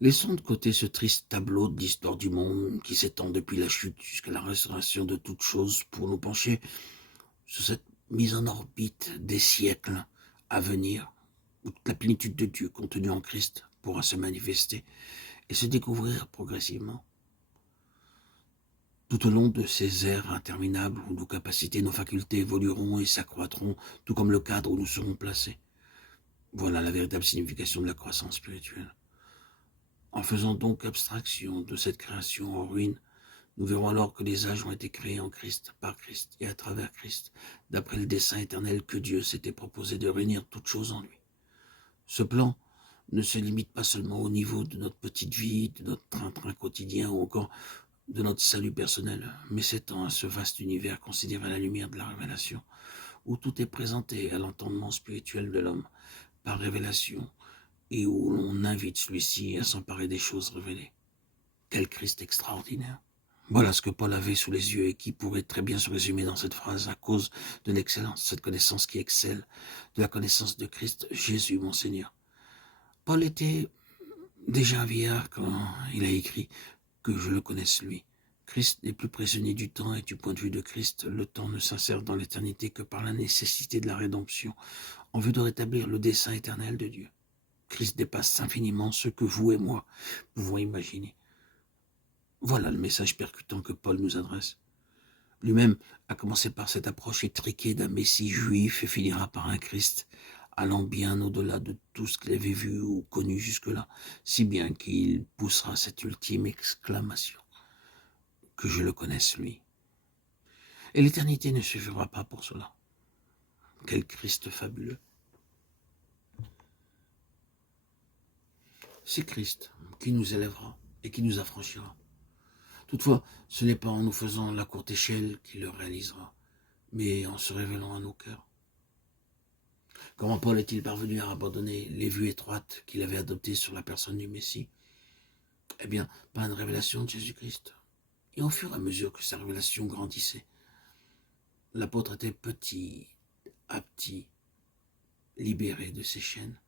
Laissons de côté ce triste tableau de l'histoire du monde qui s'étend depuis la chute jusqu'à la restauration de toutes choses pour nous pencher sur cette mise en orbite des siècles à venir, où toute la plénitude de Dieu contenue en Christ pourra se manifester et se découvrir progressivement. Tout au long de ces ères interminables où nos capacités, nos facultés évolueront et s'accroîtront, tout comme le cadre où nous serons placés. Voilà la véritable signification de la croissance spirituelle. En faisant donc abstraction de cette création en ruine, nous verrons alors que les âges ont été créés en Christ, par Christ et à travers Christ, d'après le dessein éternel que Dieu s'était proposé de réunir toutes choses en lui. Ce plan ne se limite pas seulement au niveau de notre petite vie, de notre train-train quotidien ou encore de notre salut personnel, mais s'étend à ce vaste univers considéré à la lumière de la révélation, où tout est présenté à l'entendement spirituel de l'homme par révélation et où l'on invite celui-ci à s'emparer des choses révélées. Quel Christ extraordinaire! Voilà ce que Paul avait sous les yeux et qui pourrait très bien se résumer dans cette phrase à cause de l'excellence, cette connaissance qui excelle, de la connaissance de Christ Jésus, mon Seigneur. Paul était déjà un vieillard quand il a écrit que je le connaisse lui. Christ n'est plus prisonnier du temps et du point de vue de Christ, le temps ne s'insère dans l'éternité que par la nécessité de la rédemption en vue de rétablir le dessein éternel de Dieu. Christ dépasse infiniment ce que vous et moi pouvons imaginer. Voilà le message percutant que Paul nous adresse. Lui-même a commencé par cette approche étriquée d'un Messie juif et finira par un Christ allant bien au-delà de tout ce qu'il avait vu ou connu jusque-là, si bien qu'il poussera cette ultime exclamation, que je le connaisse lui. Et l'éternité ne suffira pas pour cela. Quel Christ fabuleux! C'est Christ qui nous élèvera et qui nous affranchira. Toutefois, ce n'est pas en nous faisant la courte échelle qu'il le réalisera, mais en se révélant à nos cœurs. Comment Paul est-il parvenu à abandonner les vues étroites qu'il avait adoptées sur la personne du Messie? Eh bien, par une révélation de Jésus-Christ. Et au fur et à mesure que sa révélation grandissait, l'apôtre était petit à petit libéré de ses chaînes.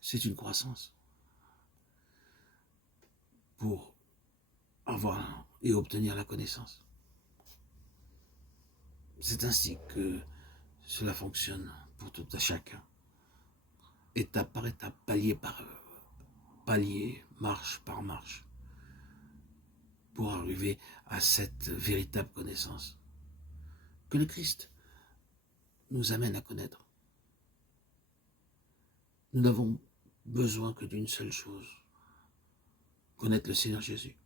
C'est une croissance pour avoir et obtenir la connaissance. C'est ainsi que cela fonctionne pour tout à chacun, étape par étape, palier par palier, marche par marche, pour arriver à cette véritable connaissance que le Christ nous amène à connaître. Nous n'avons besoin que d'une seule chose, connaître le Seigneur Jésus.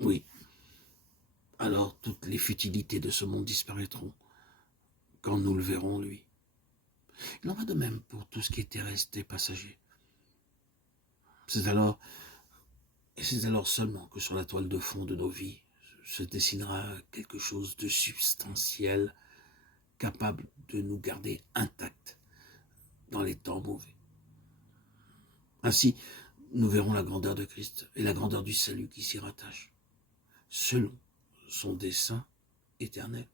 Oui, alors toutes les futilités de ce monde disparaîtront quand nous le verrons, lui. Il en va de même pour tout ce qui est terrestre et passager. C'est alors seulement que sur la toile de fond de nos vies se dessinera quelque chose de substantiel, capable de nous garder intacts dans les temps mauvais. Ainsi, nous verrons la grandeur de Christ et la grandeur du salut qui s'y rattache, selon son dessein éternel.